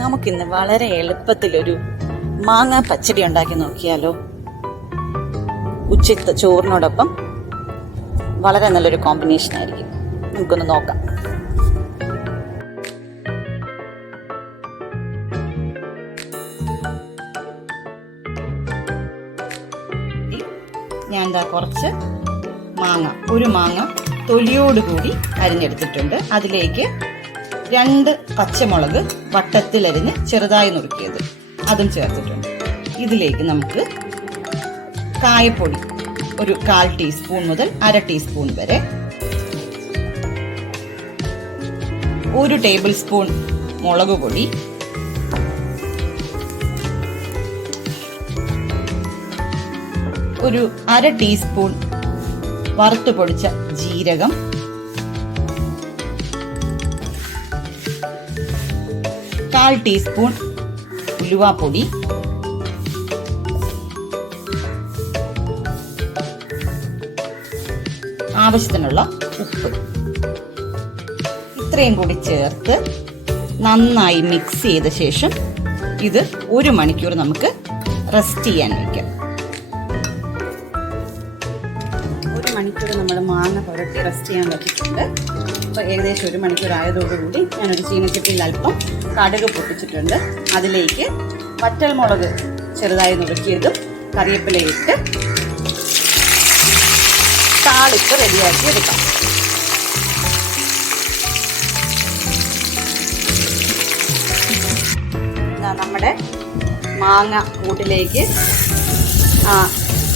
നമുക്കിന്ന് വളരെ എളുപ്പത്തിലൊരു മാങ്ങ പച്ചടി ഉണ്ടാക്കി നോക്കിയാലോ. ഉച്ചത്തെ ചോറിനോടൊപ്പം വളരെ നല്ലൊരു കോമ്പിനേഷൻ ആയിരിക്കും. നമുക്കൊന്ന് നോക്കാം. ഞാൻ എന്താ കുറച്ച് ഒരു മാങ്ങ തൊലിയോടുകൂടി അരിഞ്ഞെടുത്തിട്ടുണ്ട്. അതിലേക്ക് 2 പച്ചമുളക് വട്ടത്തിലരിഞ്ഞ് ചെറുതായി നുറുക്കിയത് അതും ചേർത്തിട്ടുണ്ട്. ഇതിലേക്ക് നമുക്ക് കായപ്പൊടി ഒരു 1/4 ടീസ്പൂൺ മുതൽ 1/2 ടീസ്പൂൺ വരെ, 1 ടേബിൾ സ്പൂൺ മുളക് പൊടി, ഒരു 1/2 ടീസ്പൂൺ വറുത്തു പൊടിച്ച ജീരകം, കാൽ ടീസ്പൂൺ ഉലുവാപ്പൊടി, ആവശ്യത്തിനുള്ള ഉപ്പ്, ഇത്രയും കൂടി ചേർത്ത് നന്നായി മിക്സ് ചെയ്ത ശേഷം ഇത് 1 മണിക്കൂർ നമുക്ക് റെസ്റ്റ് ചെയ്യാൻ വയ്ക്കാം. 1 മണിക്കൂർ നമ്മൾ മാങ്ങ പുരട്ടി റെസ്റ്റ് ചെയ്യാൻ വെച്ചിട്ടുണ്ട്. അപ്പോൾ ഏകദേശം 1 മണിക്കൂർ ആയതോടുകൂടി ഞാനൊരു ചീനച്ചട്ടിയിൽ അല്പം കടുക് പൊട്ടിച്ചിട്ടുണ്ട്. അതിലേക്ക് വറ്റൽമുളക് ചെറുതായി നുറുക്കിയതും കറിവേപ്പിലയിട്ട് താളിപ്പ് റെഡിയാക്കി എടുക്കാം. നമ്മുടെ മാങ്ങ കൂട്ടിലേക്ക്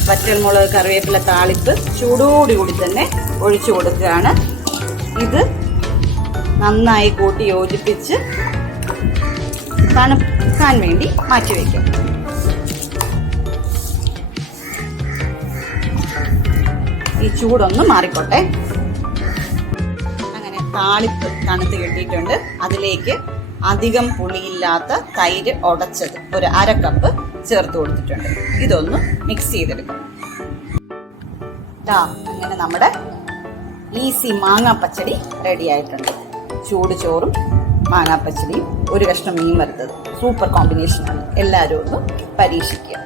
വറ്റൽമുളക് കറിവേപ്പില താളിപ്പ് ചൂടോടുകൂടി തന്നെ ഒഴിച്ചു കൊടുക്കുകയാണ്. ഇത് നന്നായി കൂട്ടി യോജിപ്പിച്ച് തണുക്കാൻ വേണ്ടി മാറ്റിവെക്കാം. ഈ ചൂടൊന്ന് മാറിക്കോട്ടെ. അങ്ങനെ താളിപ്പ് തണുത്ത് കിട്ടിയിട്ടുണ്ട്. അതിലേക്ക് അധികം പുളിയില്ലാത്ത തൈര് ഉടച്ചത് ഒരു 1/2 കപ്പ് ചേർത്ത് കൊടുത്തിട്ടുണ്ട്. ഇതൊന്ന് മിക്സ് ചെയ്തെടുക്കാം. അങ്ങനെ നമ്മുടെ ഈസി മാങ്ങാ പച്ചടി റെഡി ആയിട്ടുണ്ട്. ചൂട് ചോറും മാങ്ങാ പച്ചടിയും 1 കഷ്ണം മീൻ വറുത്തത് സൂപ്പർ കോമ്പിനേഷനാണ്. എല്ലാവരും ഒന്ന് പരീക്ഷിക്കുക.